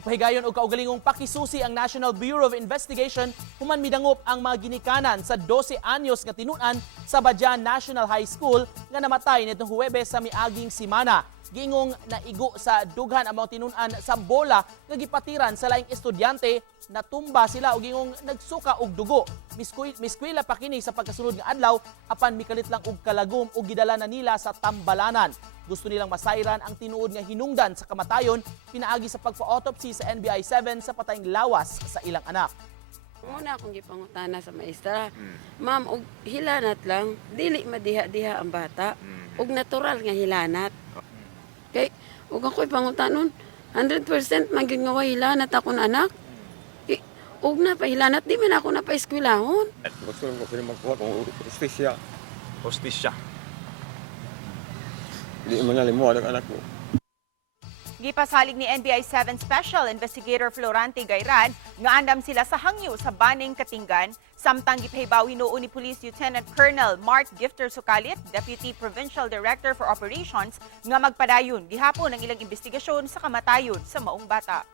Upahigayon og kaugalingong pakisusi ang National Bureau of Investigation human midangop ang mga ginikanan sa 12 anyos nga tinunan sa Badian National High School nga namatay nitong Huwebes sa miaging semana. Gingong naigo sa dughan ang mga tinunan sa bola nga gipatiran sa laing estudyante, natumba sila og gingong nagsuka og dugo. Miskwela pa kini sa pagkasunod nga adlaw apan mikalit lang og kalagom ug gidala na nila sa tambalanan. Gusto nilang masayran ang tinuod nga hinungdan sa kamatayon pinaagi sa pagpa-autopsy sa NBI-7 sa patayng lawas sa ilang anak. Muna akong gipangutana sa maestra, ma'am, og hilanat lang, dili madiha-diha ang bata, og natural nga hilanat. Kay, og ako'y pangutanon, 100% magyud nga hilanat akong anak. Og na pahilanat, di man ako napaeskwelahon. Gusto ko sila magkuha kung hostisya. Hostisya. Hindi mo nalimuha ang anak ko. Gipasalig ni NBI-7 Special Investigator Florante Gayran nga andam sila sa hangyo sa Baning Katinggan samtang gipahibaw hinuon ni Police Lieutenant Colonel Mark Gifter Sukalit, Deputy Provincial Director for Operations, nga magpadayon gihapon ang ilang investigasyon sa kamatayon sa maong bata.